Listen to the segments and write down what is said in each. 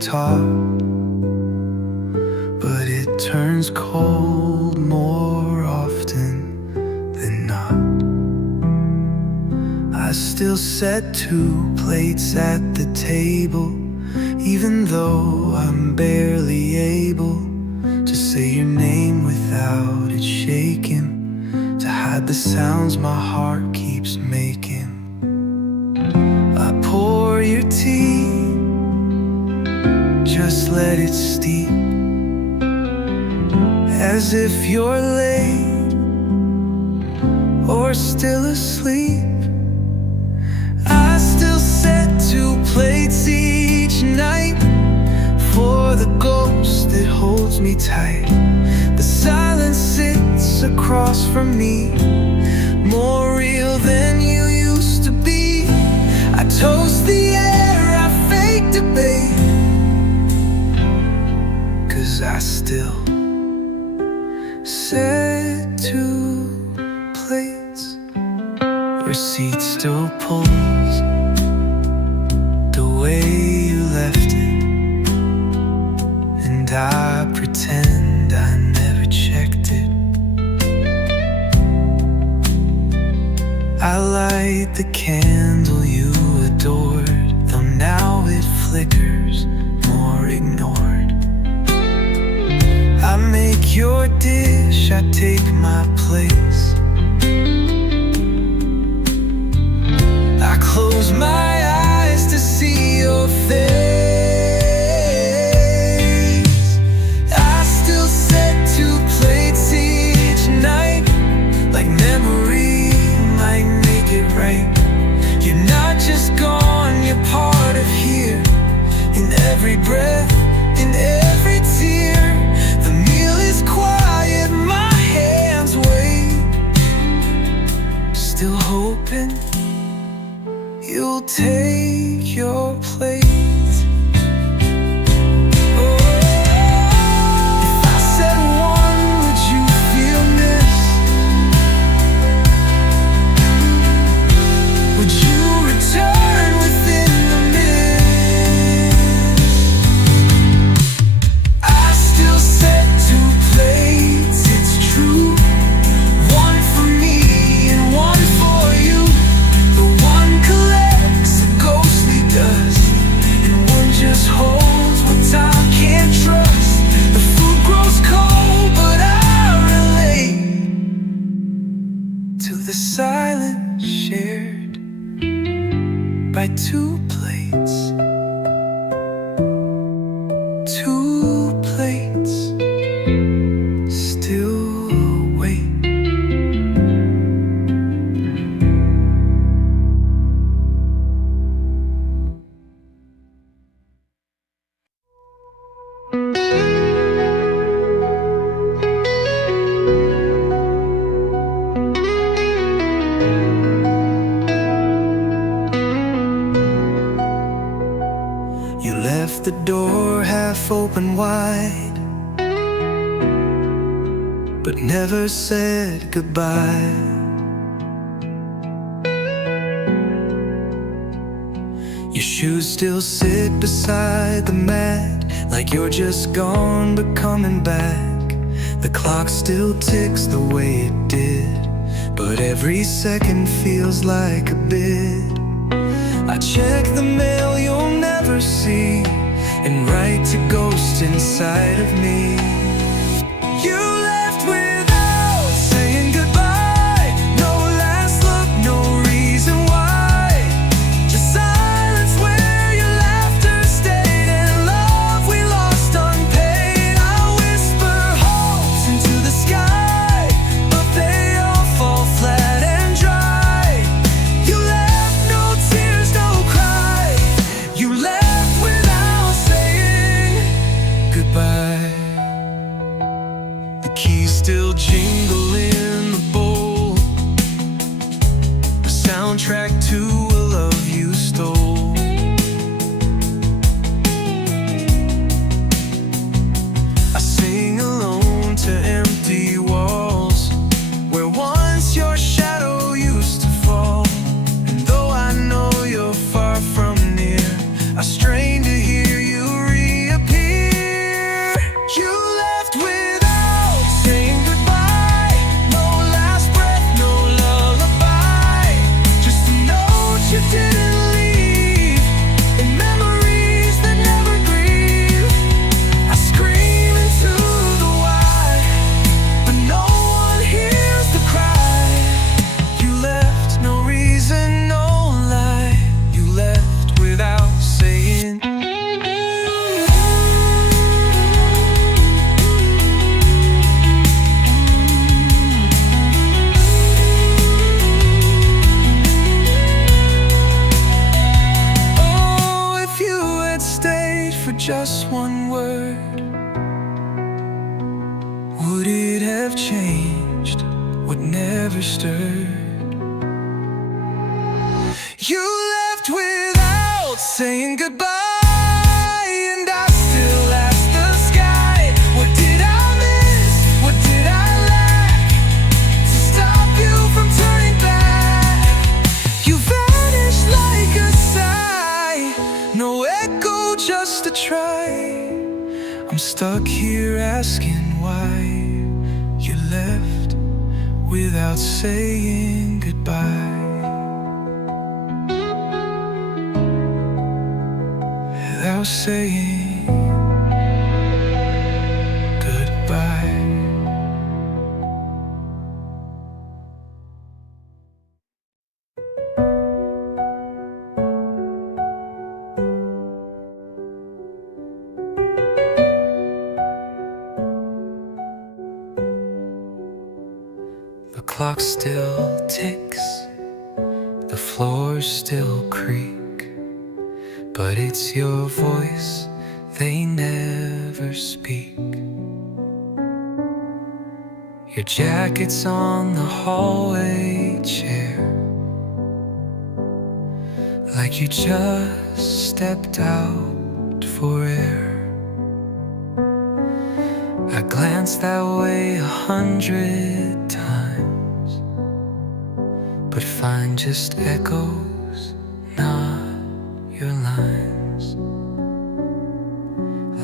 guitar, but it turns cold more often than not. I still set 2 plates at the table, even though I'm barely able to say your name without it shaking, to hide the sounds my heart keeps making. I pour your tea, just let it steep, as if you're late or still asleep. I still set 2 plates each night for the ghost that holds me tight. The silence sits across from me, more real than you used to be. I toast the air, I fake debate, 'cause I still set 2 plates. Receipt still pulls the way you left it, and I pretend I never checked it. I light the candle you adored, though now it flickers, more ignored. I make your dish, I take my place. I close my eyes to see your face. I still set 2 plates each night, like memory might make it right. You're not just gone, you're part of here, in every breath, in every tear. The meal is quiet, my hands wait, still hoping you'll take your place. If I said 1, would you feel missed? Would you return within the mist? I still set 2 plates, it's true, 1 for me and 1 for you. The one collects a ghostly dust, and one just holds what time can't trust. The food grows cold, but I relate to the silence shared by 2 plates. 2 plates still wait. You left the door half open wide, but never said goodbye. Your shoes still sit beside the mat, like you're just gone but coming back. The clock still ticks the way it did, but every second feels like a bid. I check the mail you'll never see, and write to ghosts inside of me. You left without saying goodbye, no last look, no reason why. Just silence where your laughter stayed, and love we lost unpaid. I whisper hopes into the sky, but they all fall flat and dry. You left no tears, no cry. just one word, would it have changed what never stirred? You left without saying goodbye, and I still ask the sky, what did I miss? What did I lack to stop you from turning back? You vanished like a sigh, no echo, just a try. I'm stuck here asking why you left without saying goodbye. Without saying goodbye. The clock still ticks, the floors still creak, but it's your voice they never speak. Your jacket's on the hallway chair, like you just stepped out for air. I glanced that way 100 times, but find just echoes, not your lines.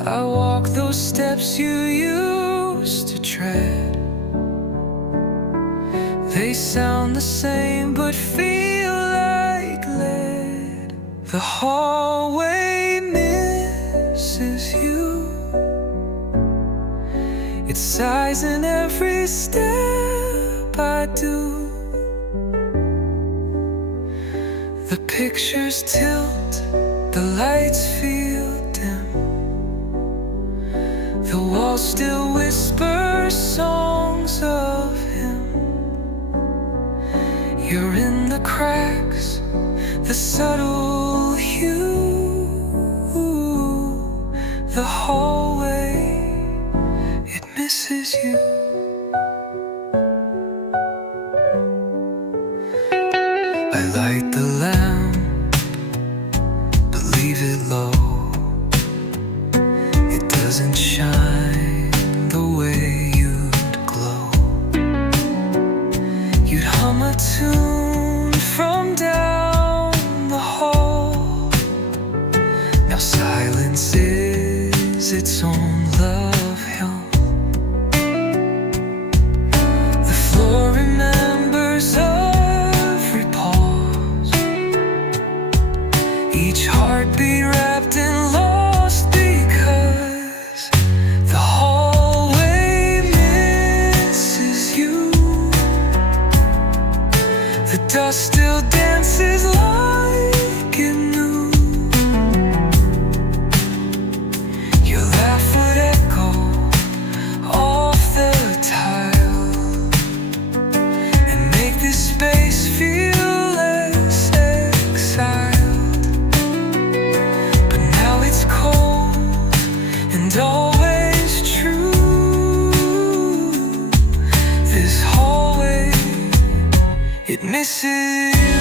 I walk those steps you used to tread. They sound the same but feel like lead. The hallway misses you. It sighs in every step I do. The pictures tilt, the lights feel dim. The walls still whisper songs of him. You're in the cracks, the subtle hue. The hallway, it misses you. I light the lamp, but leave it low. It doesn't shine the way you'd glow. You'd hum a tune from down the hall. Now silence is its own love hymn. The floor remembers every pause, each heartbeat wrapped in lost, because the hallway misses you. The dust still dances like it knew. Your laugh would echo off the tile and make this space feel less exiled. But now it's cold and always true. This hallway, it misses you.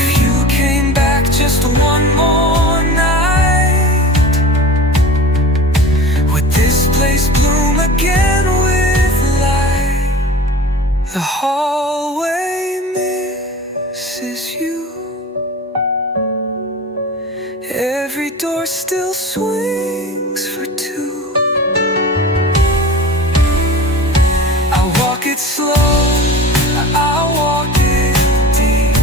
If you came back just one more night, would this place bloom again with light? The hallway misses you. Every door still swings for two. I walk it slow, I walk it deep,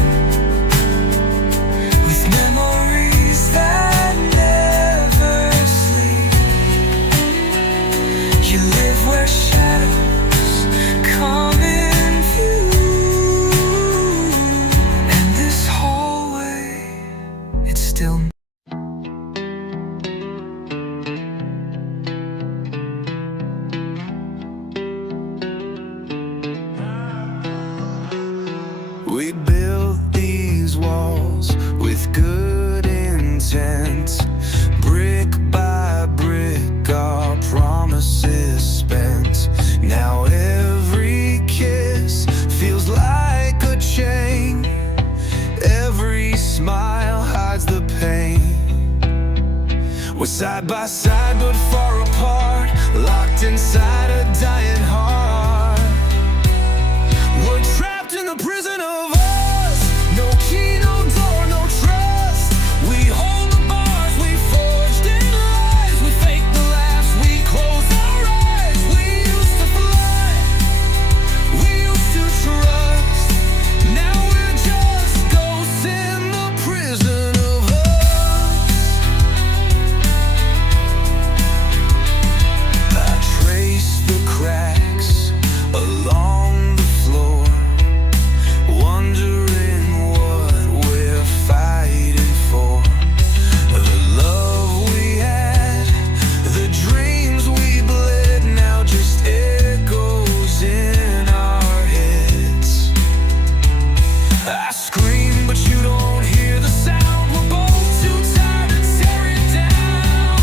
with memories that never sleep. You live where shadows come in view. We built these walls with good intent. Brick by brick, our promises spent. Now every kiss feels like a chain. Every smile hides the pain. We're side by side but far apart, locked inside a dying heart. We're trapped in the prison of us. No key, no door, no trust. We hold the bars, we forged in lies. We fake the laughs, we close our eyes. We used to fly, we used to trust. Now we're just ghosts in the prison of us. I trace the cracks along the floor, wondering what we're fighting for. The love we had, the dreams we bled, now just echoes in our heads. I scream but you don't hear the sound. We're both too tired to tear it down.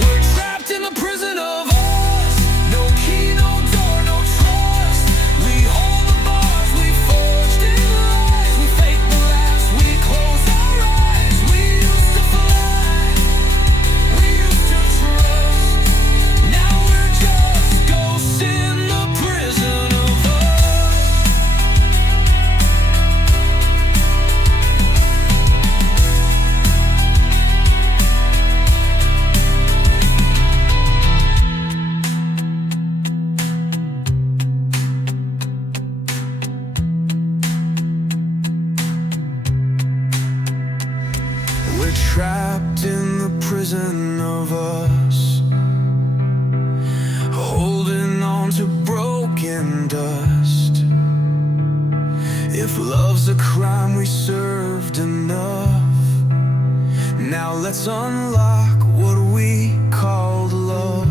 We're trapped in the prison of us. No key, no door, no trust. We hold the bars, we forged in lies. We fake the laughs, we close our eyes. We used to fly, we used to trust. Now we're just ghosts in the prison of us. We're trapped in the prison of us, holding on to broken dust. If love's a crime, we served enough. Now let's unlock what we called love.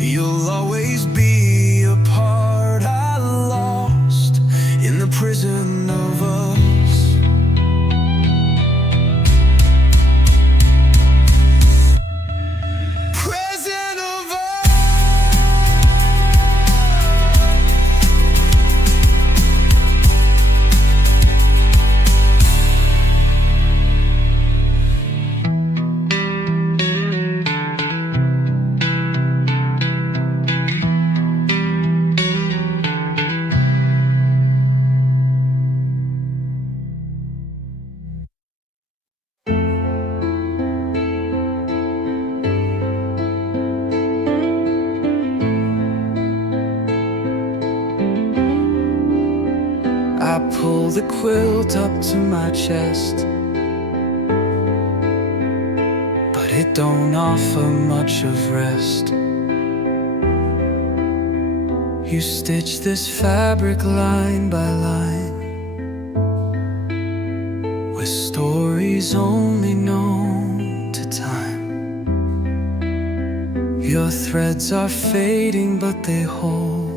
You'll always be a part I lost in the prison of us. Prison of us. I pull the quilt up to my chest, but it don't offer much of rest. You stitch this fabric line by line with stories only known to time. Your threads are fading but they hold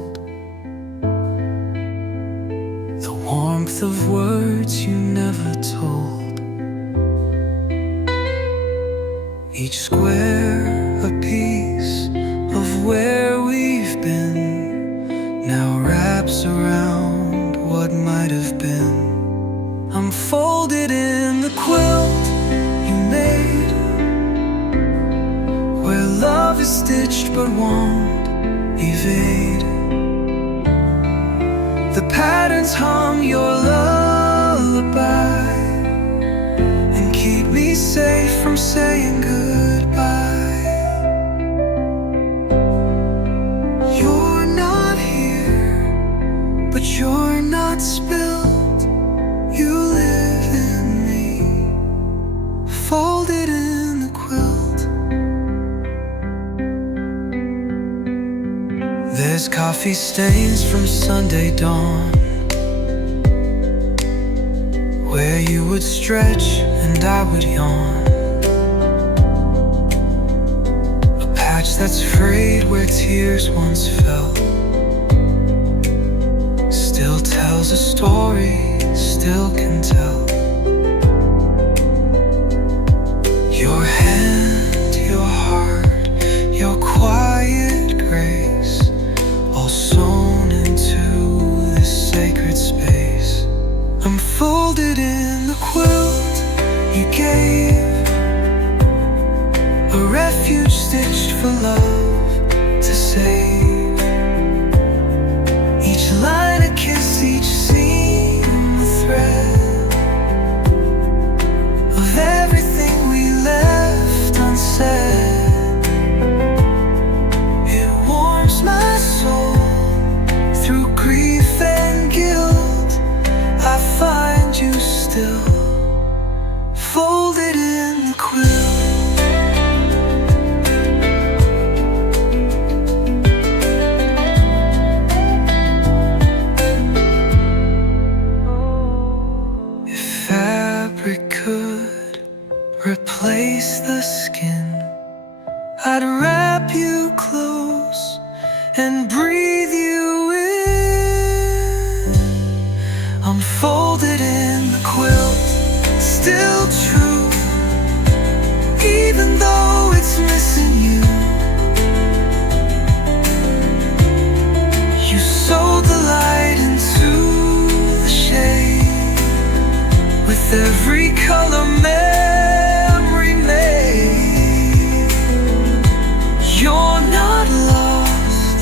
the warmth of words you never told. Each square a piece of where we've been now wraps around what might have been. I'm folded in the quilt you made, where love is stitched but won't evade. The patterns hum your lullaby and keep me safe from saying goodbye. You're not here, but you're not spilled. You live in me, folded in the quilt. There's coffee stains from Sunday dawn, where you would stretch and I would yawn. A patch that's frayed where tears once fell, still still tells a story, still can tell. Your hand, your heart, your quiet grace, all sewn into this sacred space. I'm folded in the quilt you gave, a refuge stitched for love to save. Each line a kiss, each seam a thread of everything we left unsaid. It warms my soul through grief and guilt. I find you still folded in the quilt. Replace the skin, I'd wrap you close and breathe you in. I'm folded in the quilt, still true, even though it's missing you. You sewed the light into the shade, with every color memory made. You're not lost,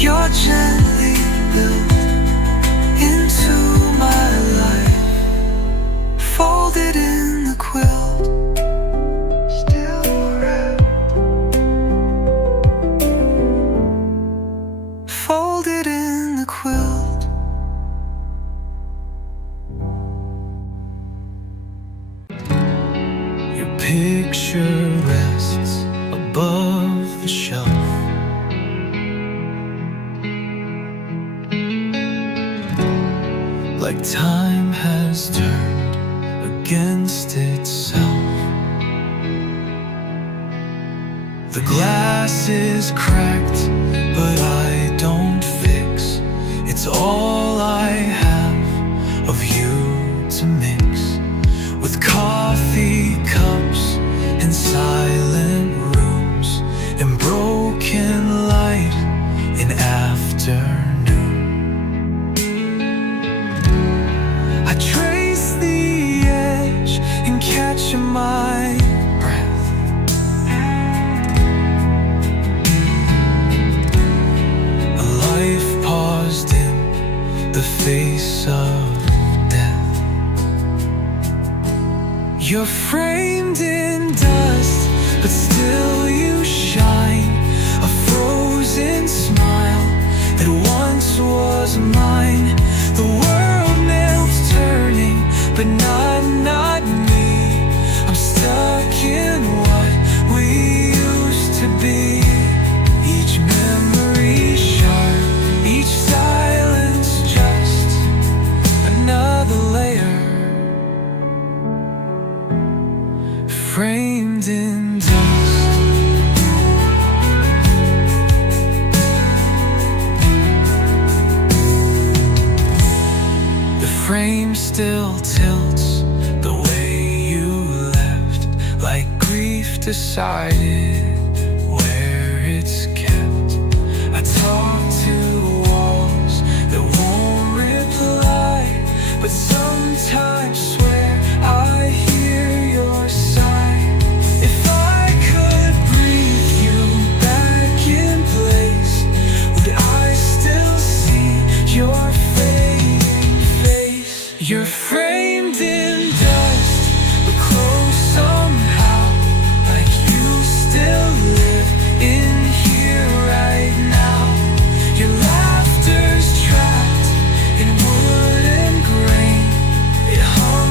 you're gently built into my life, folded in the quilt, still wrapped, folded in the quilt. Picture rests above the shelf, like time has turned against itself. The glass is cracked, but I don't fix. It's all I have of you to mix, with coffee cups in silent rooms and broken light in afternoon. I trace the edge and catch my breath. A life paused in the face of death. You're framed in dust, but still you shine. A frozen smile that once was mine. The world melts turning, but not me. I'm stuck in what we used to be. Each memory sharp, each silence just another layer, framed in dust. The frame still tilts the way you left, like grief decided where it's kept. I talk to walls that won't reply, but sometimes swear I hear your sigh. If I could breathe you back in place, would I still see your fading face? You're framed in dust, but close somehow, like you still live in here right now. Your laughter's trapped in wood and grain. It hung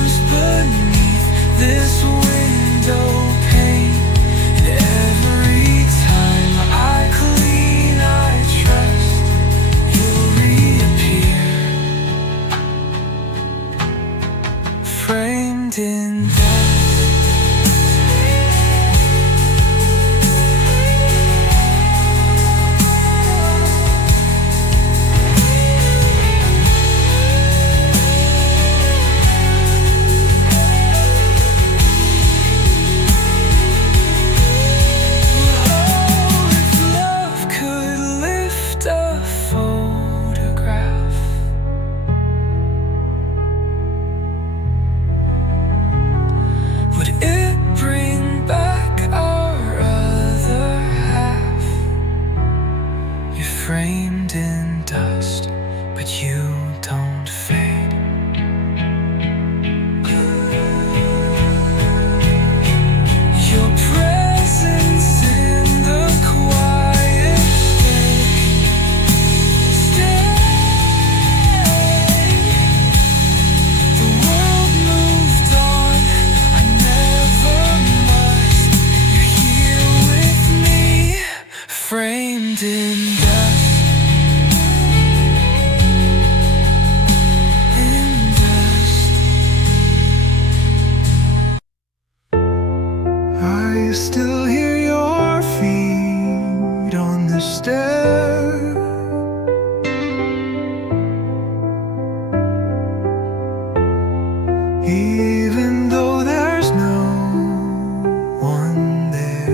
in dust, in dust. I still hear your feet on the stair, even though there's no one there.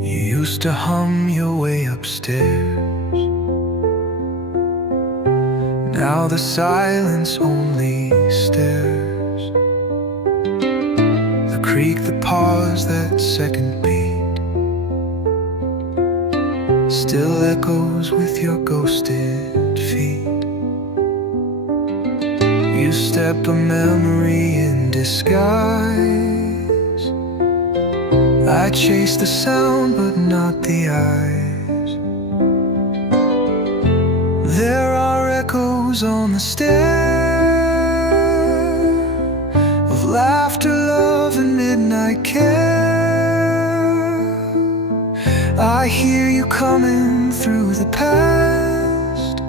You used to hum your way upstairs. Now the silence only stares. The creak, the pause, that second beat still echoes with your ghosted feet. You step a memory in disguise. I chase the sound but not the eyes. There are echoes on the stair of laughter, love, and midnight care. I hear you coming through the past,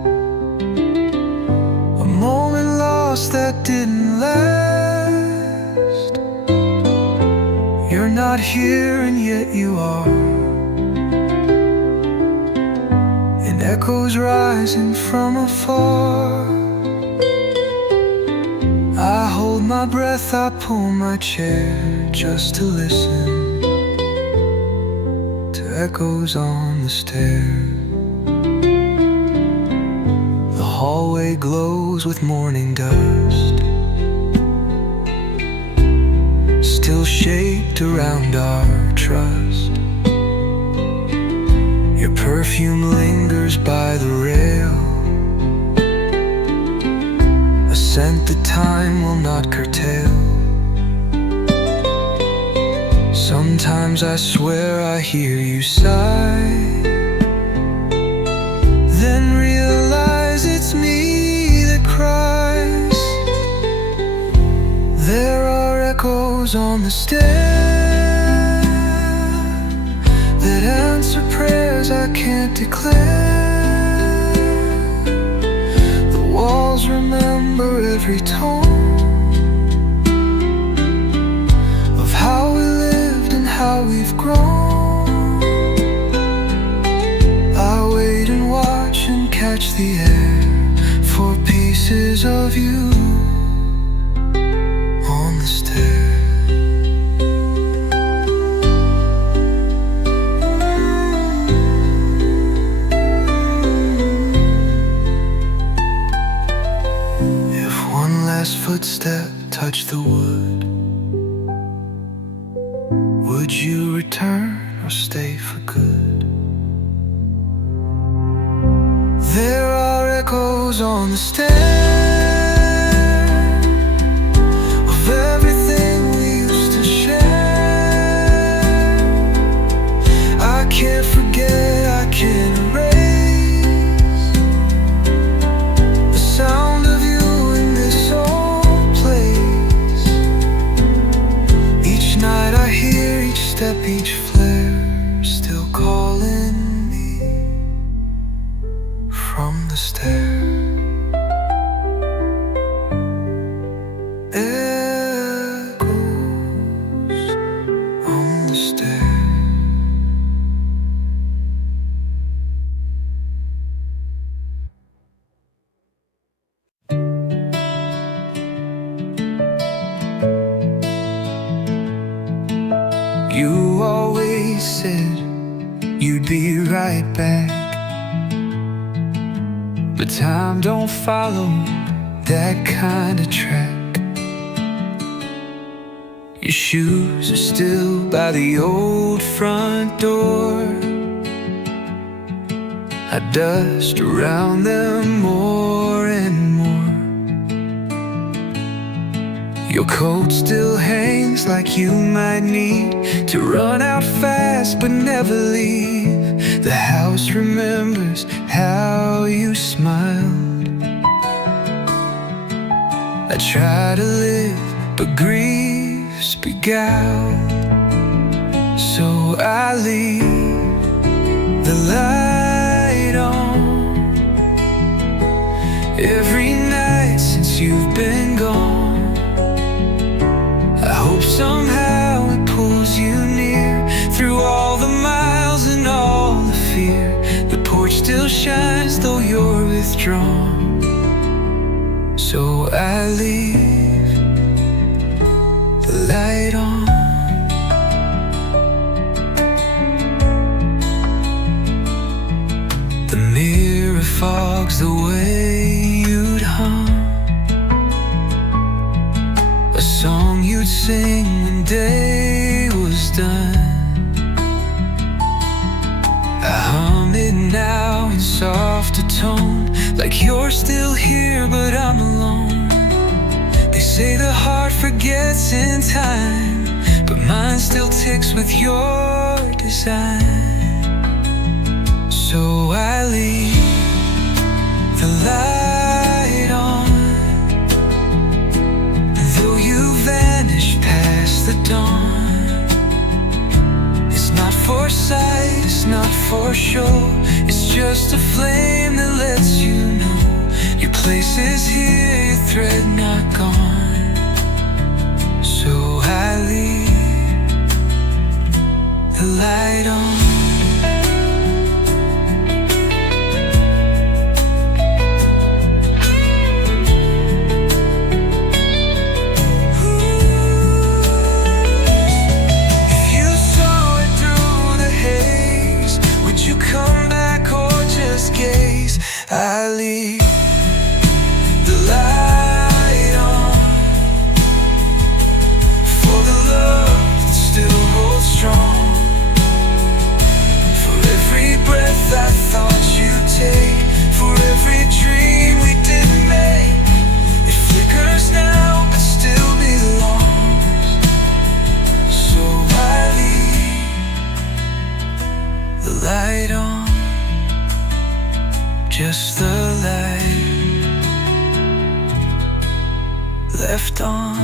a moment lost that didn't last. You're not here and yet you are, and echoes rising from afar. I hold my breath, I pull my chair just to listen to echoes on the stair. The hallway glows with morning dust, still shaped around our trust. Your perfume lingers by the rail, a scent that time will not curtail. Sometimes I swear I hear you sigh, then realize it's me that cries. There are echoes on the stair that answer prayers I can't declare. The walls remember every tone of how we lived and how we've grown. I wait and watch and catch the air for pieces of you on the stair. If one last footstep touched the wood, would you return or stay for good? There are echoes on the stair of everything we used to share. I can't forget, I can't erase the sound of you in this old place. Each night I hear each step, each flare, still calling me from the stair. Echoes on the stair. You always said you'd be right back, but time don't follow that kind of track. Your shoes are still by the old front door. I dust around them more and more. Your coat still hangs like you might need to run out fast but never leave. The house remembers how you smiled. I try to live, but grief's beguiled. So I leave the light on every night since you've been gone. I hope somehow it pulls you near through all the miles and all the fear. The porch still shines though you're withdrawn. So I leave the light on. The mirror fogs the way you'd hum a song you'd sing when day was done. I hum it now in softer tone, like you're still here but I'm alone. They say the heart forgets in time, but mine still ticks with your design. So I leave the light on, though you vanish past the dawn. It's not for sight, it's not for show, it's just a flame that lets you know your place is here, your thread not gone. So I leave the light on. I leave the light on for the love that still holds strong. For every breath I thought you'd take, for every dream we didn't make. It flickers now but still belongs. So I leave the light on. Just the light left on.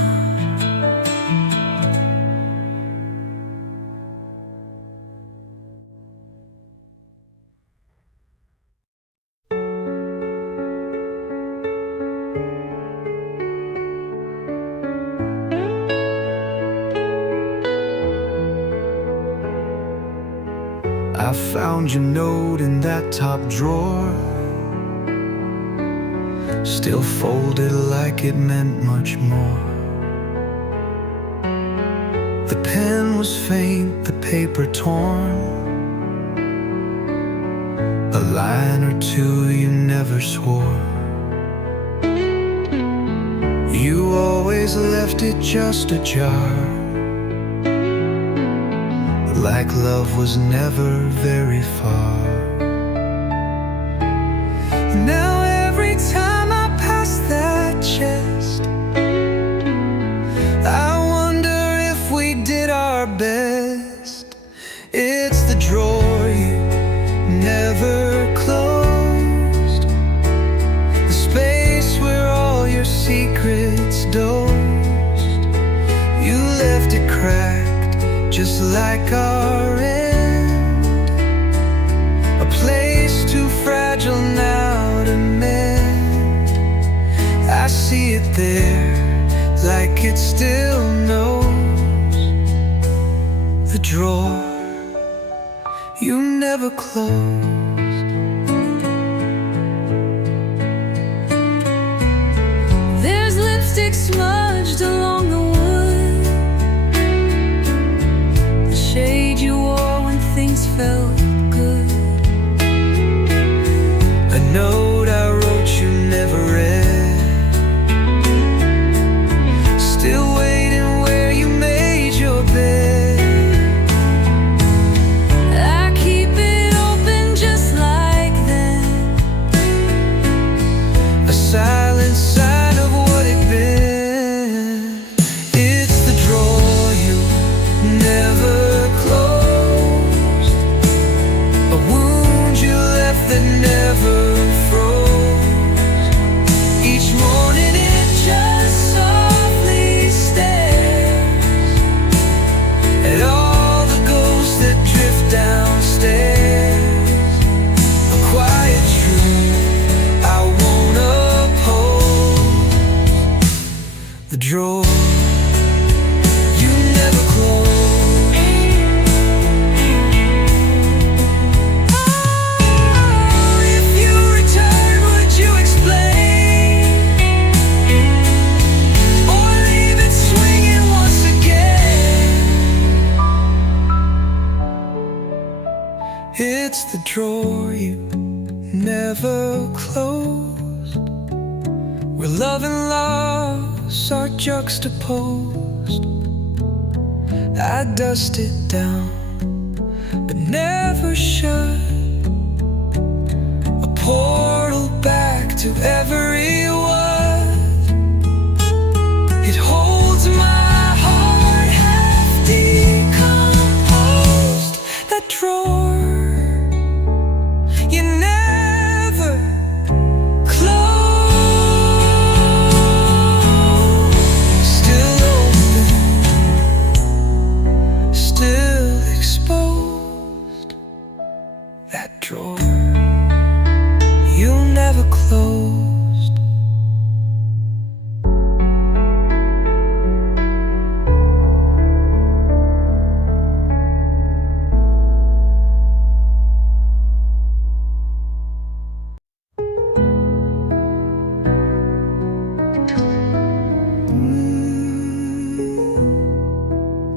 I found your note in that top drawer, still folded like it meant much more. The pen was faint, the paper torn, a line or two you never swore. You always left it just ajar, like love was never very far. Now every time I pass that chest, I wonder if we did our best. It's the drawer you never closed, the space where all your secrets dozed. You left it cracked, just like our end, a place too fragile now to mend. I see it there, like it still knows, the drawer you never closed. There's lipstick smudged along the wood, the shade you wore when things felt good. A note I wrote you never read, still waiting where you made your bed. I keep it open just like that, a silent sign of what it been. It's the drawer you never closed, It's the drawer you never closed, where love and loss are juxtaposed. I dust it down, but never shut. A portal back to every was. It holds my heart half decomposed. That drawer you never close, still open, still exposed. That drawer you'll never closed.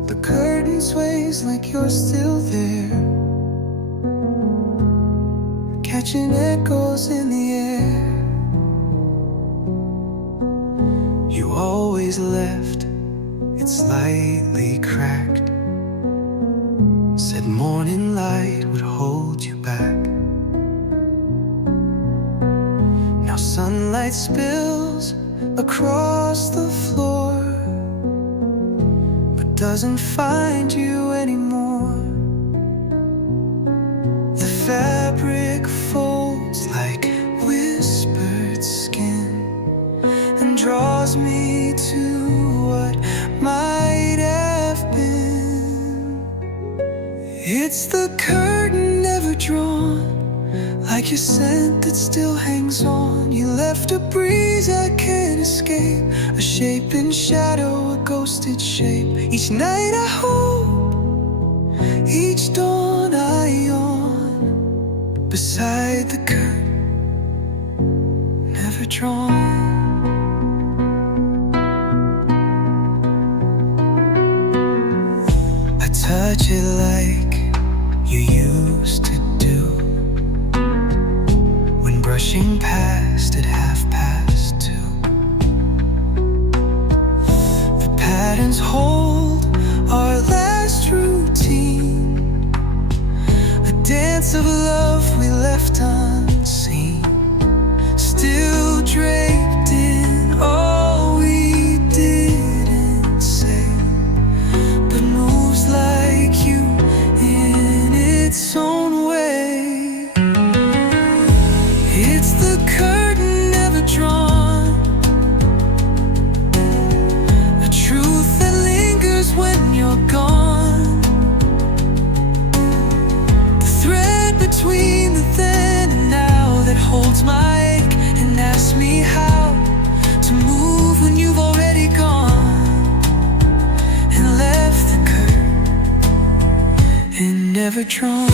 The curtain sways like you're still there, catching echoes in the air. You always left it slightly cracked, said morning light would hold you back. Now sunlight spills across the floor, but doesn't find you anymore. The fabric folds like whispered skin and draws me to what might have been. It's the curtain never drawn, like your scent that still hangs on. You left a breeze I can't escape, a shape in shadow, a ghosted shape. Each night I hope, each dawn I yawn, beside the curtain, never drawn. I touch it like you used to do, when brushing past at 2:30. The patterns hold our last routine, a dance of love we left unseen, still draped in all we didn't say, but moves like you in its own way. It's the curtain never drawn, a truth that lingers when you're gone, the thread between the then and now that holds my ache and asks me how to move when you've already gone and left the curtain and never drawn.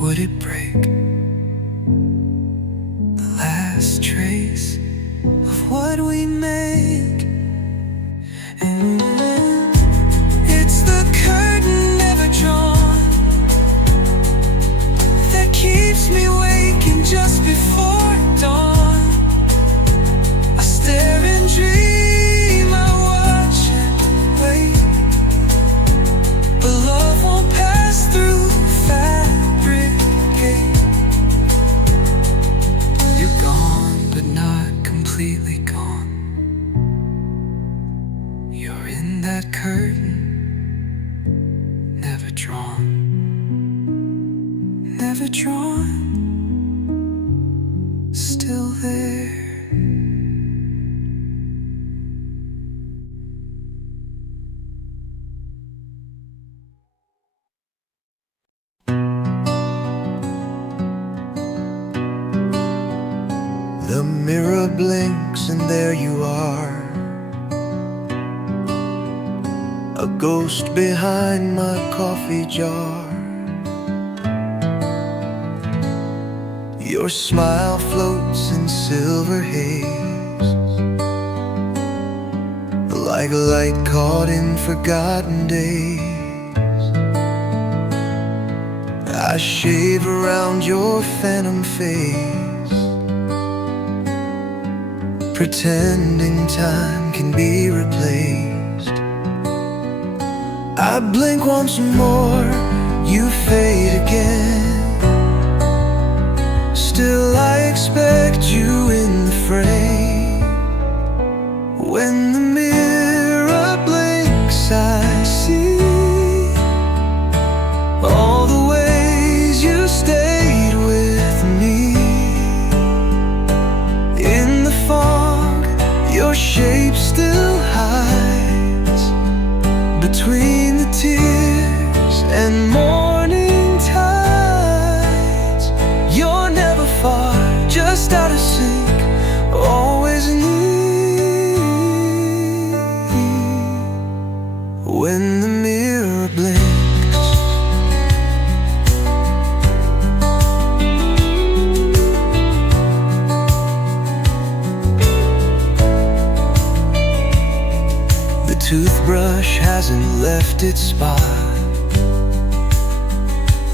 Would it break the last trace of what we make? And it's the curtain never drawn that keeps me waking just before dawn. I stare and dream, I watch and wait, but love won't pass through fabric gate. You're gone, but not completely gone. You're in that curtain, never drawn, never drawn, still there. The mirror blinks and there you are, a ghost behind my coffee jar. Your smile floats in silver haze, like a light caught in forgotten days. I shave around your phantom face, pretending time can be replaced. I blink once more, you fade again. Still I expect you in the frame. When the mirror blinks, I see all the ways you stayed with me. In the fog, your shape still hides between the tears and morning tides. You're never far, just out of sync, always near. When the mirror blinks, the toothbrush hasn't left its spot,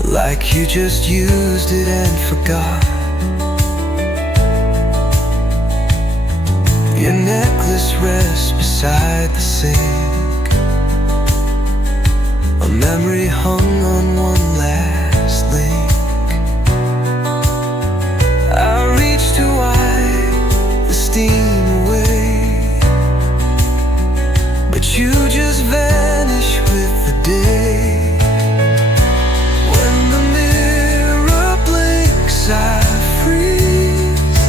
like you just used it and forgot. Your necklace rests beside the sink, a memory hung on one last link. I reach to wipe the steam away, but you just vanish with the day. When the mirror blinks, I freeze,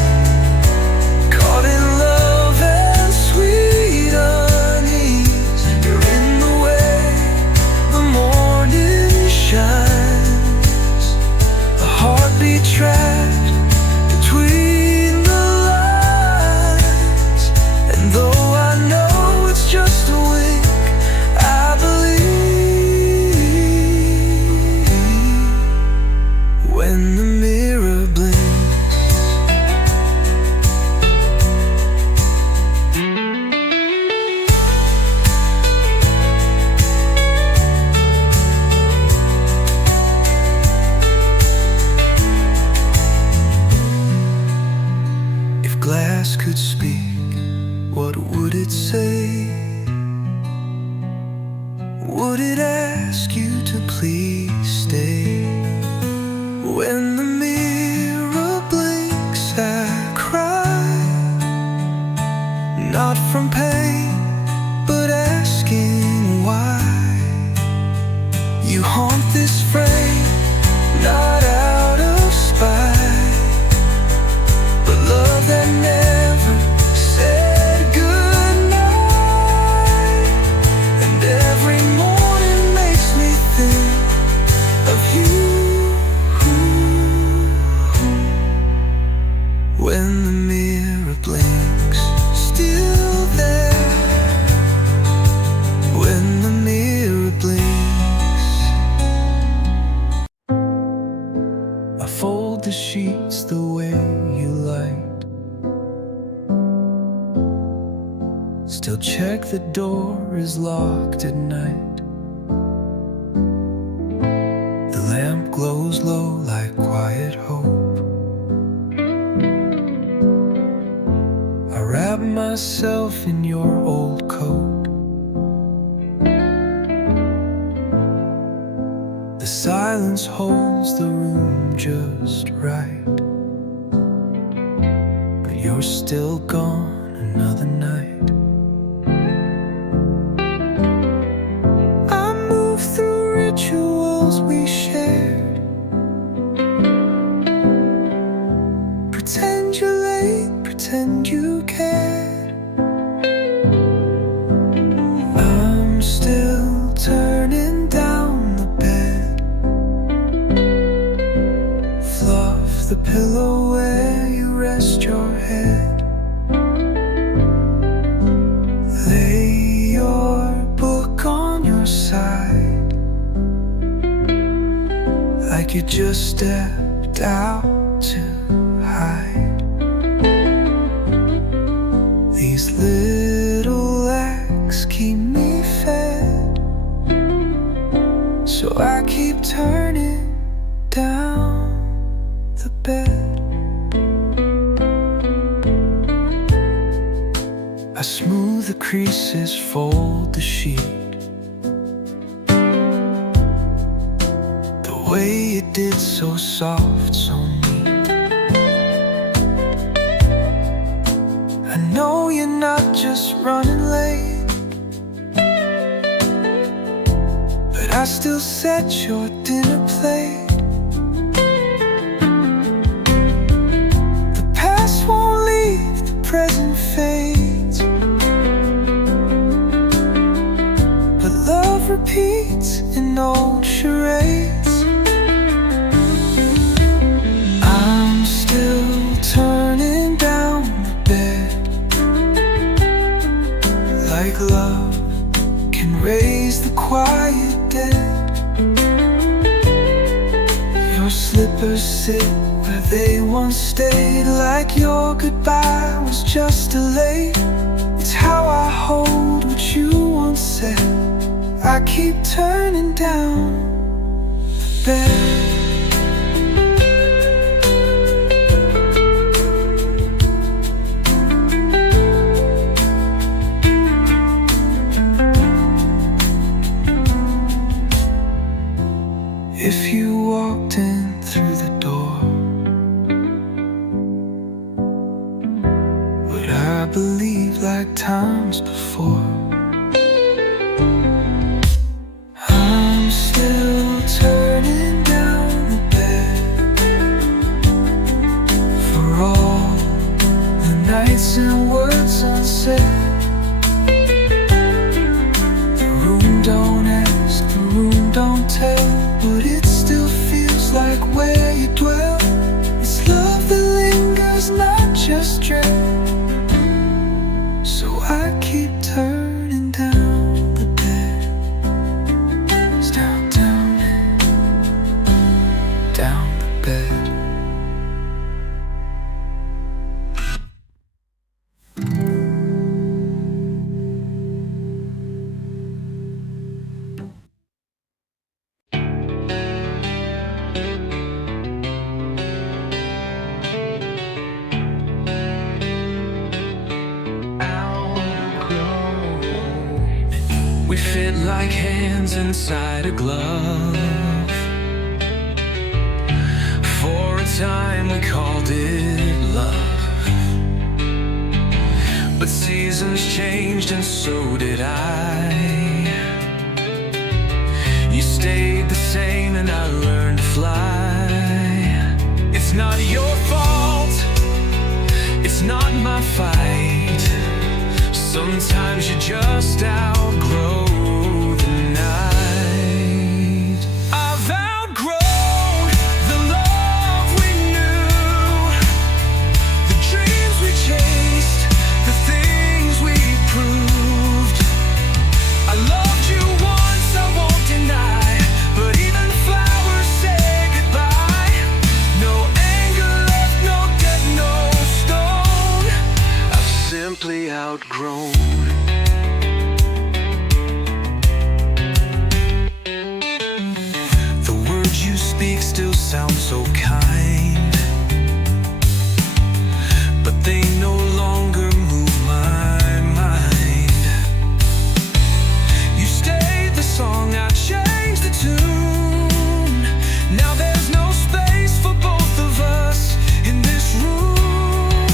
caught in love and sweet unease. You're in the way the morning shines, the heartbeat trapped between the lines. And though I know it's just a wink, I believe. When the mirror blinks, if glass could speak, what would it say? Would it ask you to please stay? When the mirror blinks, I cry, not from pain, but asking why. You haunt this frame, not out of spite, but love that never said goodnight. And every morning makes me think of you. When the mirror blinks, still there. When the mirror blinks, I fold the sheets the way you liked, still check the door is locked at night. The lamp glows low like quiet hope. I wrap myself in your old coat. The silence holds the room just right, but you're still gone another night. I move through rituals we shared, pretend you're late, pretend you cared. I'm still turning down the bed, fluff the pillow where you rest your head, lay your book on your side, like you just stepped out to way it did, so soft, so neat. I know you're not just running late, but I still set your dinner plate. The past won't leave, the present fades, but love repeats in old charades. I'm still turning down the bed, like love can raise the quiet dead. Your slippers sit where they once stayed, like your goodbye was just delayed. It's how I hold what you once said. I keep turning down the bed. If you walked in through the door, would I believe like times before? I'm still turning down the bed for all the nights and words unsaid. The room don't ask, the room don't tell, but it still feels like where you dwell. It's love that lingers, not just dread. So I keep turning down the bed. It's down, down, down the bed. We fit like hands inside a glove. For a time we called it love, but seasons changed and so did I. You stayed the same and I learned to fly. It's not your fault, it's not my fight. Sometimes you just outgrow the night. I've outgrown the love we knew, the dreams we chased, the things we proved. I loved you once, I won't deny, but even flowers say goodbye. No anger left, no debt, no stone. I've simply outgrown. The words you speak still sound so kind, but they no longer move my mind. You stayed the song, I changed the tune. Now there's no space for both of us in this room.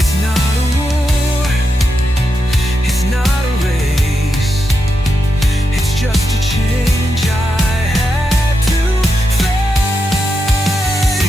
It's not a war, it's not a race, it's just a change I had to face.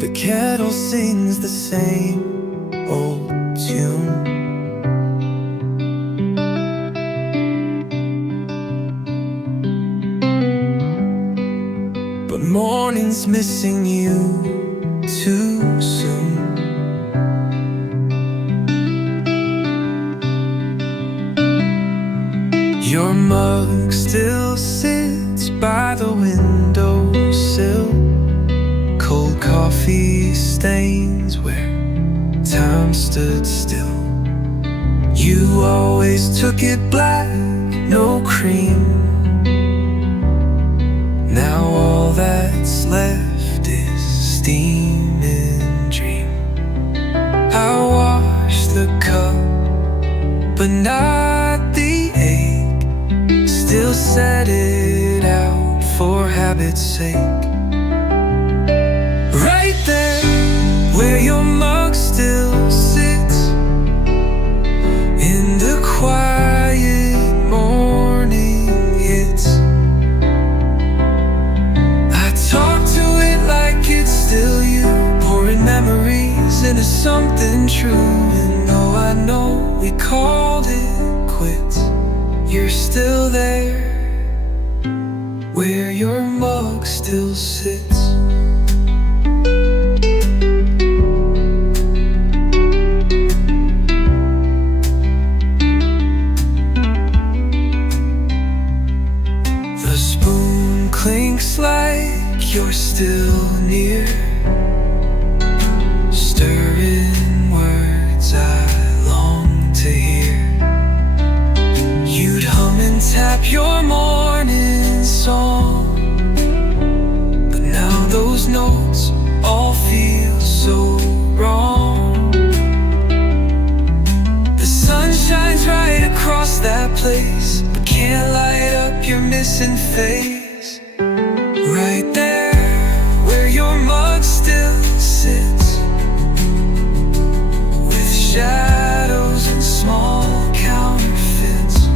The kettle sings the same old tune. But morning's missing you too soon. Your mug still sits by the windowsill. Cold coffee stains where time stood still. You always took it black, no cream. Now all that's left is steam and dream. I washed the cup, but not the ache. Still set it out for habit's sake. Right there, where your mug still sits, in the quiet morning hits. I talk to it like it's still you, pouring memories into something true. And though I know we called it quits, you're still there, where your mug still sits. The spoon clinks like you're still near, stirring words I long to hear. You'd hum and tap your morning song, but now those notes all feel so wrong. The sun shines right across that place, but can't light up your missing face. Right there, where your mug still sits, with shadows and small counterfeits.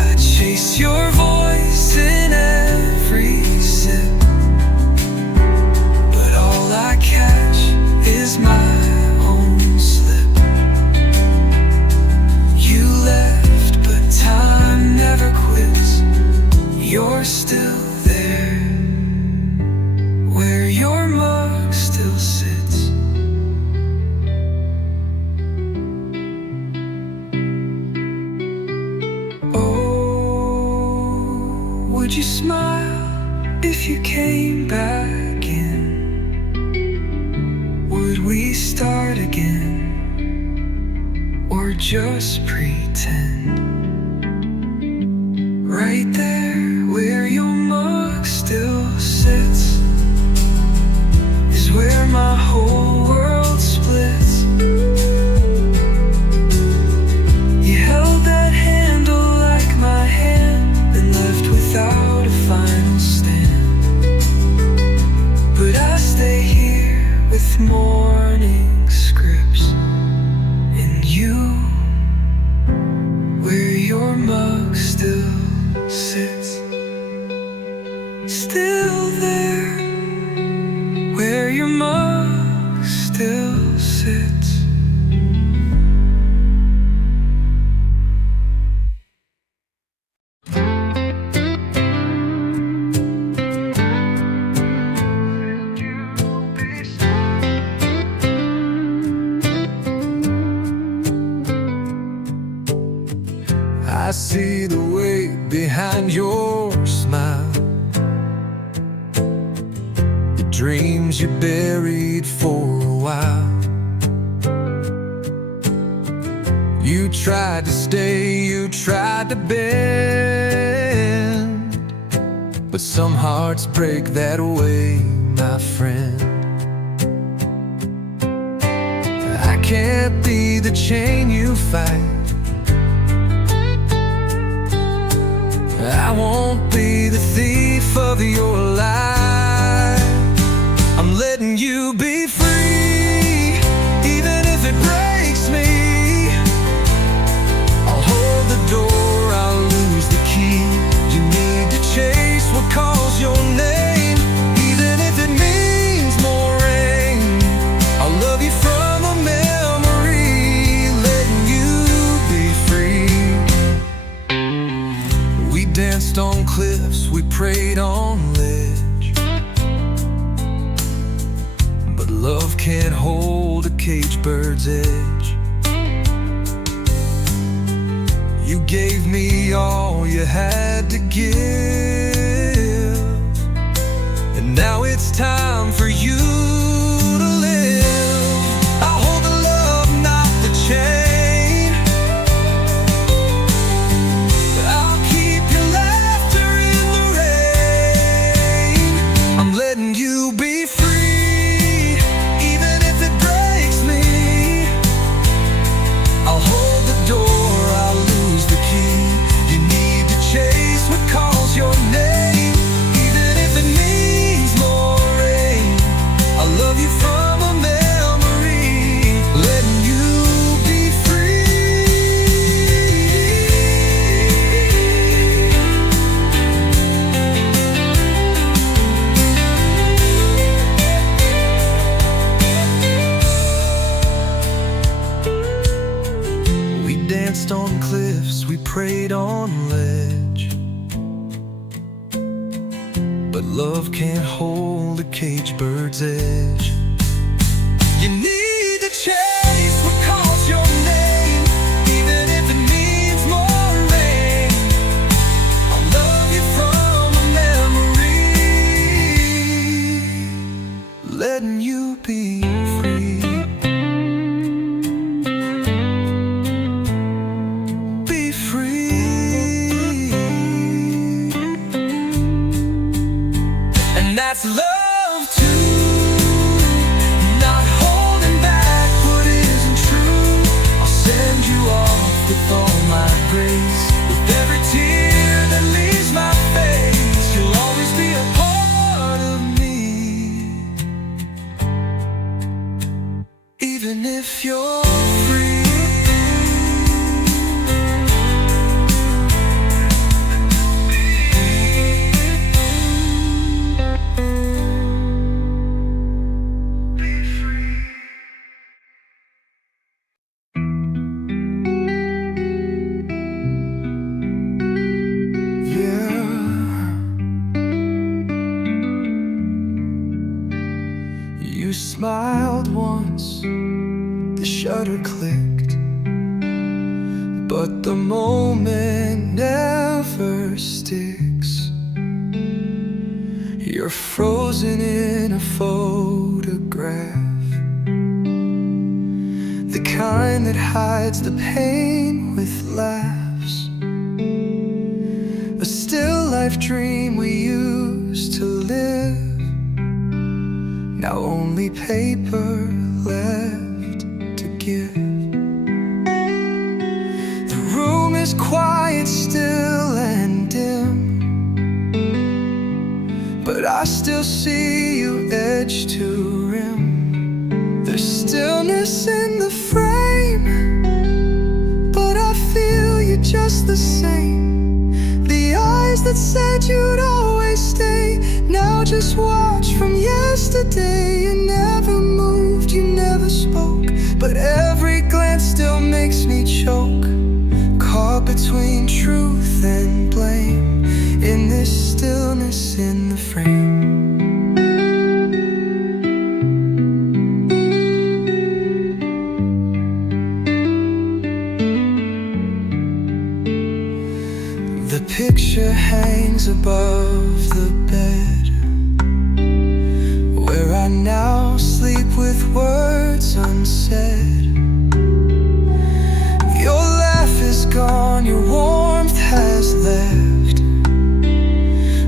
I chase your voice in every sip, but all I catch is my own slip. You left, but time never quits. You're still there, where your mug still sits. Oh, would you smile if you came back in? Would we start again, or just pretend? Right there, where your mug still sits, is where my whole world splits. You held that handle like my hand, and left without a final stand. But I stay here with morning scripts, and you, where your mug still sits. Still there, where your mug still sits. I see the weight behind your smile, the dreams you buried for a while. You tried to stay, you tried to bend, but some hearts break that way, my friend. I can't be the chain you fight, I won't be the thief of your life. I'm letting you be free, even if it breaks me. I'll hold the door, I'll lose the key. You need to chase what calls your name, even if it means more prayed on ledge, but love can't hold a caged bird's edge. You gave me all you had to give, and now it's time for you to live. I hold the love, not the chain. I'll keep your laughter in the rain. I'm letting you be free, even if it breaks me. I'll hold the door, I'll lose the key. You need to chase what calls your name, even if it means more rain. I love you from a memory, letting you be free. We danced on cliffs, we prayed on ledge, but love can't hold a caged bird's edge. You need to chase what calls your name, even if it means more rain. I'll love you from a memory, letting you be free. Be free. And that's love too, not holding back what isn't true. I'll send you off with all my grace, with every tear that leaves my face. You'll always be a part of me, even if you're free. You smiled once, the shutter clicked, but the moment never sticks. You're frozen in a photograph, the kind that hides the pain with laughs. A still life dream we used to live, now only paper left to give. The room is quiet, still and dim, but I still see you edge to rim. There's stillness in the frame, but I feel you just the same. The eyes that said you'd always stay, now just watch from yesterday. You never moved, you never spoke, but every glance still makes me choke. Caught between truth and blame, in this stillness in the frame. The picture hangs above the bed, where I now sleep with words unsaid. Your laugh is gone, your warmth has left,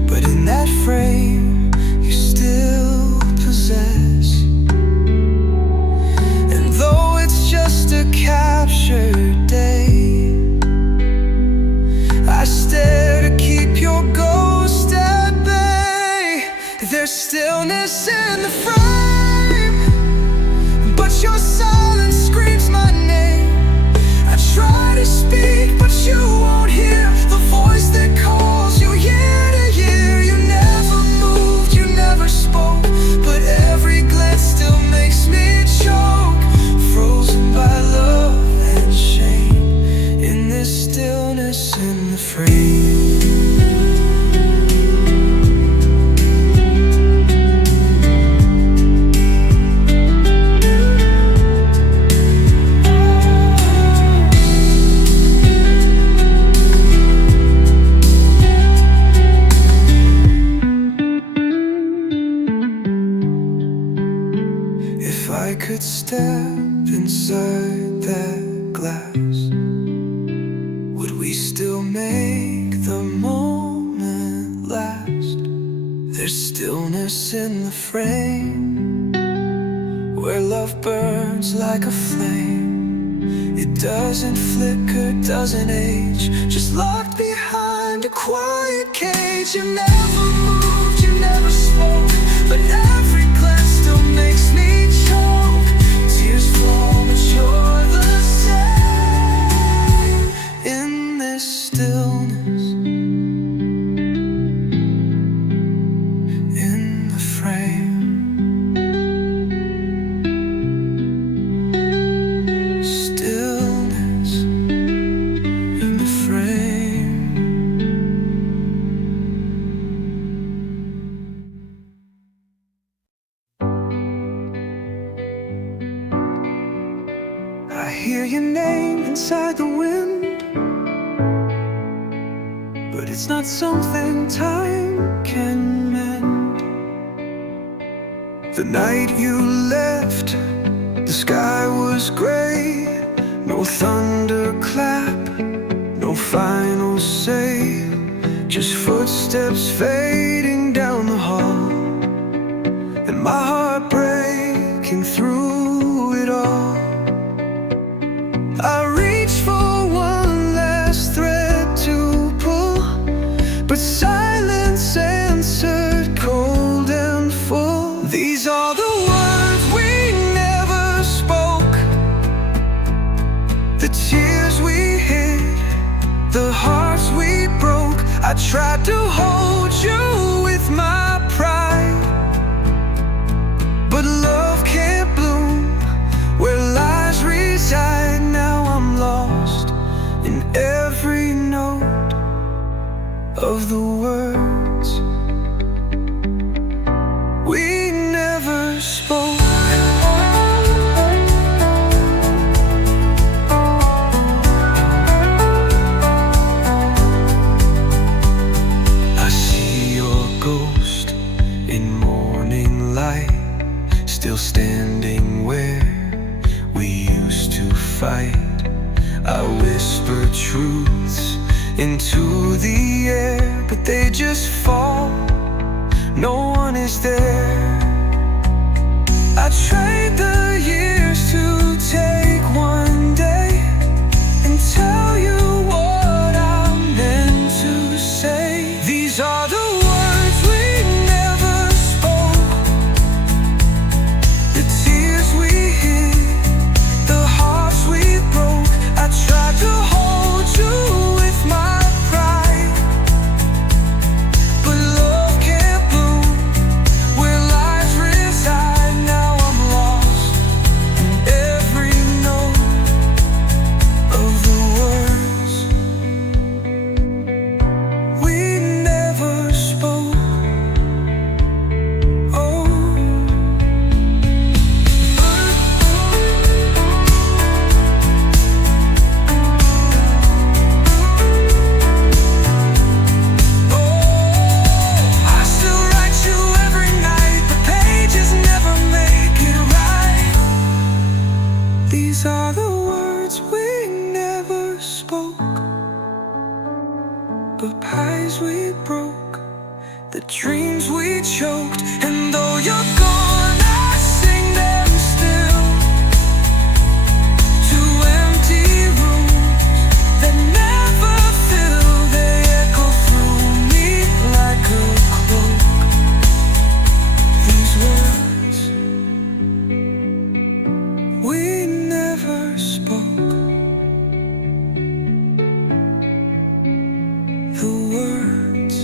but in that frame you still possess. And though it's just a captured day, I stare to keep your ghost at bay. There's stillness in the frame, but your silence screams my name. I try to speak, but you won't hear the voice that calls you year to year. You never moved, you never spoke, but every glance still makes me choke. Frozen by love and shame, in this stillness in the frame. could step inside that glass, would we still make the moment last? There's stillness in the frame, where love burns like a flame. It doesn't flicker, doesn't age, just locked behind a quiet cage. You never moved, you never spoke, but every glance still makes me choke. Tears fall, but you're the same in this stillness, in the frame. Stillness in the frame. I hear your name inside the wind, but it's not something time can mend. The night you left, the sky was gray, no thunderclap, no final say, just footsteps fading down the hall, and my heart breaking through it all. I reach for one last thread to pull, but silence answered cold and full. These are the words we never spoke, the tears we hid, the hearts we broke. I tried to hold you with my pride, but love can't bloom where lies reside. Now I'm lost in every note of the words we never spoke. I see your ghost in morning light, still standing where we used to fight. I whisper truths into the air, but they just fall, no one is there. I trade the years to take one day and tell you what I meant to say. These are the words we never spoke, the tears we hid, the hearts we broke. I tried to hold you with my pride, but love can't bloom where lies reside. Now I'm lost in every note of the words we never spoke. Oh, I still write you every night, but pages never make it right. These are the words we never spoke, but pies we broke, the dreams we choked. And though you're gone, I sing them still, to empty rooms that never fill. They echo through me like a cloak. These words we never spoke, the words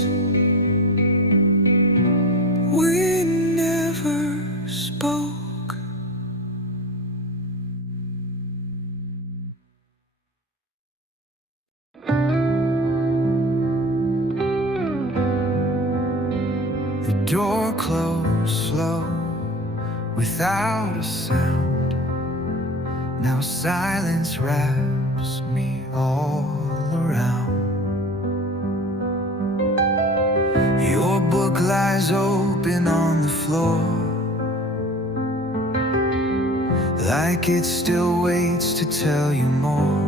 we never spoke. The door closed slow, without a sound. Now silence wraps me all around. Your book lies open on the floor, like it still waits to tell you more.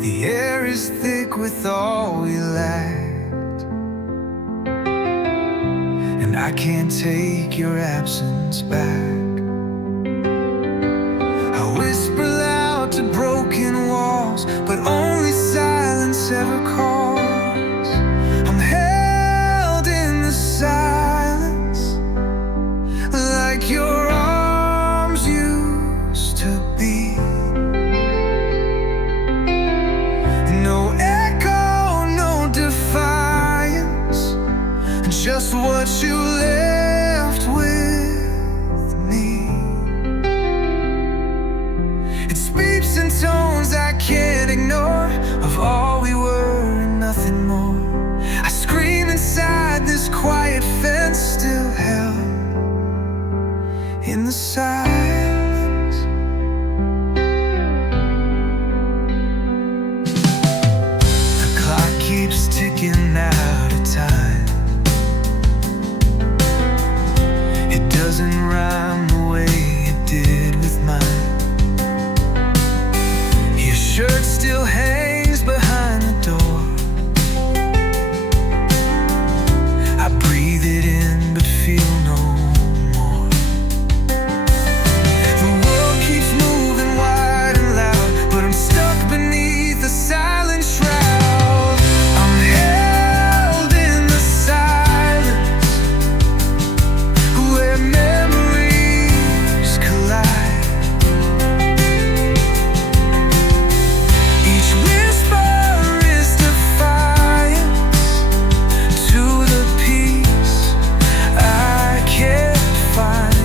The air is thick with all we lacked, and I can't take your absence back. I whisper loud to broken walls, but only silence ever calls. I'm held in the silence, like your arms used to be. No echo, no defiance, just what you left with me. It speaks in tones I can't ignore, of all we were and nothing more. I scream inside this quiet fence, still held in the silence. The clock keeps ticking out of time. It doesn't rhyme the way it did with mine. Your shirt still hangs behind the door. I breathe it in but feel no more. The world keeps moving wide and loud, but I'm stuck beneath a silent shroud. I'm held in the silence, where memories collide. Each whisper is defiance to the peace I can't find.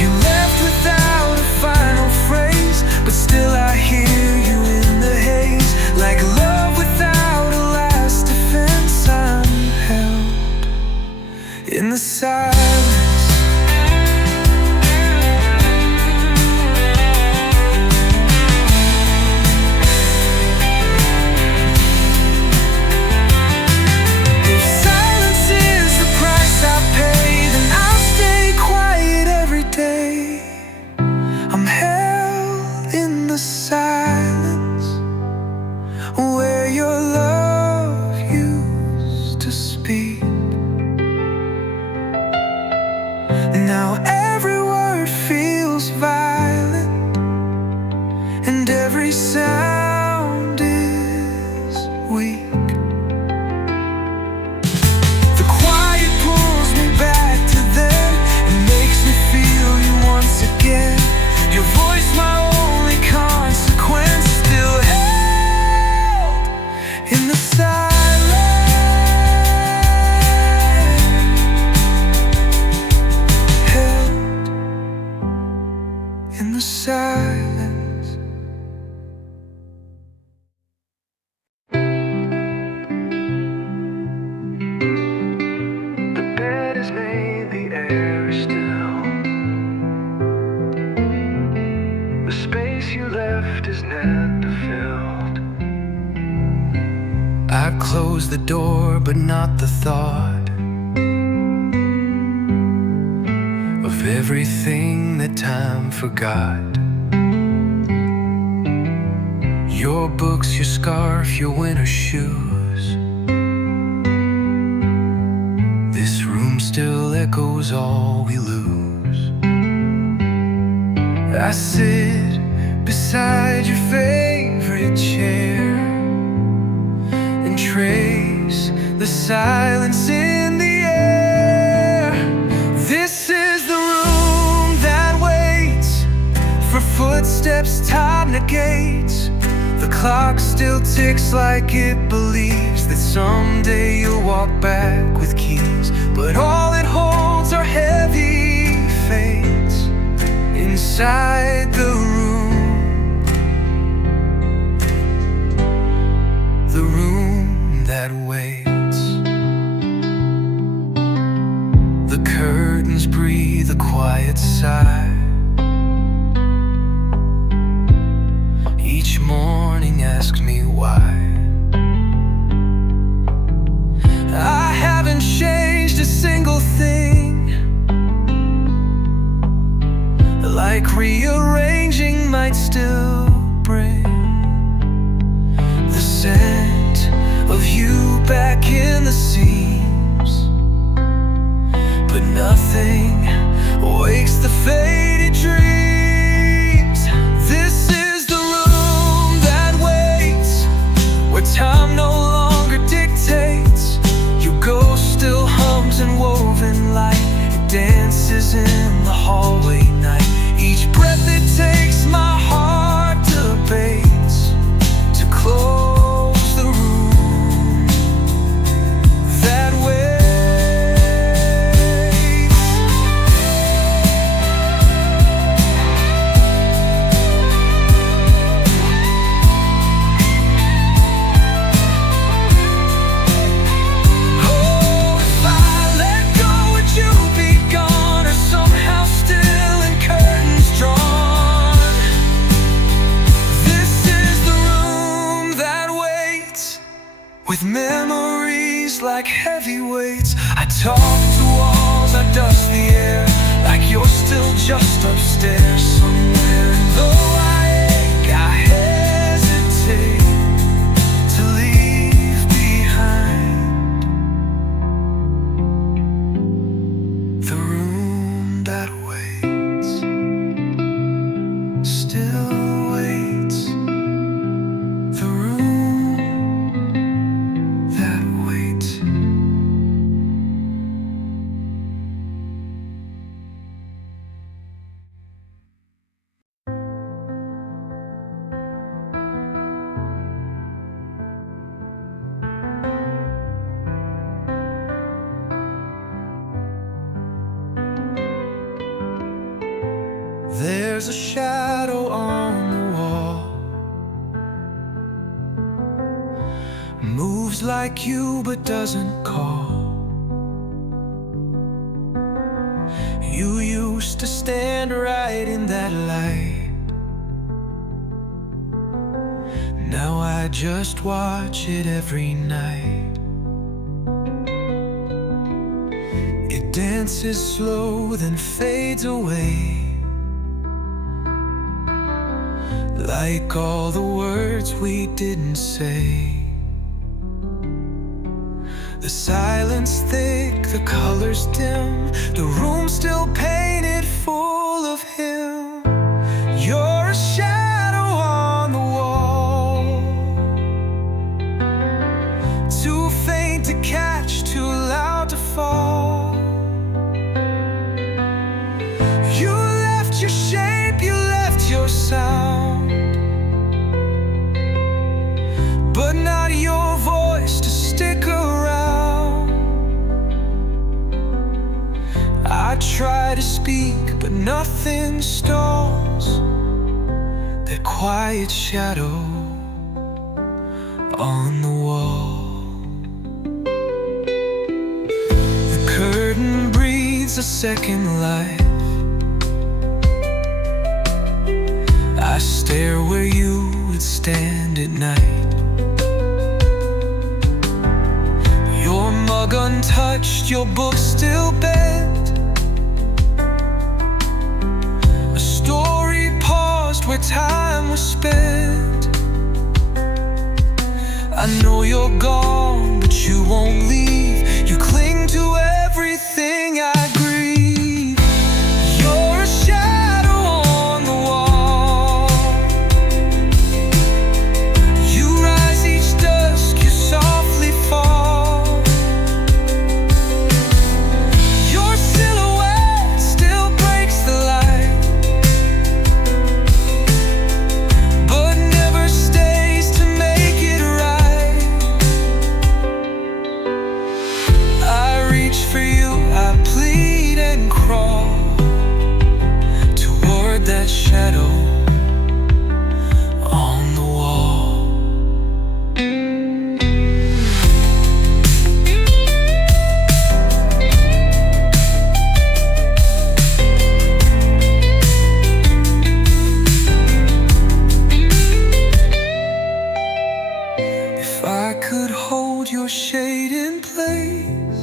You left without a final phrase, but still I hear you in the haze. Like love without a last defense, I'm held in the silence. If silence is the price I pay, then I'll stay quiet every day. I'm held in the silence, where your love used to speak. Now every word feels violent, and every sound is weak. The quiet pulls me back to then, and makes me feel you once again. Your voice, my only consequence, still held in the silence. Held in the silence. The bed is made, the air is still. The space you left is never filled. I close the door, but not the thought of everything that time forgot. Your books, your scarf, your winter shoes. This room still echoes all we lose. I sit beside your favorite chair and trace the silence in the air. This is the room that waits for footsteps time negates. The clock still ticks like it believes that someday you'll walk back with keys. But all it holds are heavy fates inside the room that waits. The curtains breathe a quiet sigh. Each morning asks me why. I haven't changed a single thing, like rearranging might still bring the scent of you back in the seams. But nothing wakes the faded dreams. This is the room that waits, where time no longer dictates. Your ghost still hums and woven light. It dances in the hallway night. Each breath it takes, my heart debates to close the room that waits. With memories like heavy weights, I talk to walls, I dust the air, like you're still just upstairs somewhere. And though I ache, I hesitate to leave behind the room that waits, still waits. The room that waits. There's a shadow on the wall, moves like you but doesn't call. You used to stand right in that light. Now I just watch it every night. It dances slow then fades away, like all the words we didn't say. The silence thick, the colors dim, the room still painted full of him. You're a shadow on the wall, too faint to catch, too loud to fall. You left your shape, you left your sound, but not your voice to stick around. I try to speak, but nothing stalls that quiet shadow on the wall. The curtain breathes a second life. I stare where you would stand at night. Your mug untouched, your book still bent. A story paused where time was spent. I know you're gone, but you won't leave. You cling to everything I grieve. You're a shadow on the wall. You rise each dusk, you softly fall. Your silhouette still breaks the light, but never stays to make it right. I reach for you, I plead and crawl toward that shadow on the wall. If I could hold your shade in place,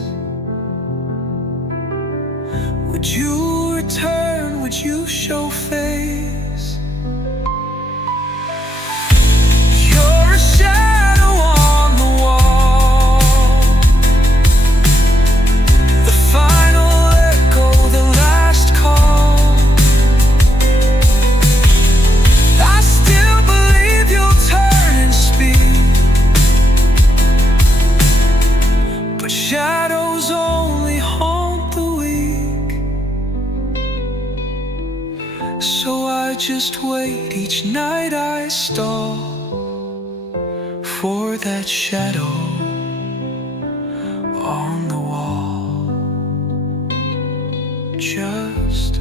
would you return? Would you show face. Shadows only haunt the weak, so I just wait each night. I stall for that shadow on the wall. Just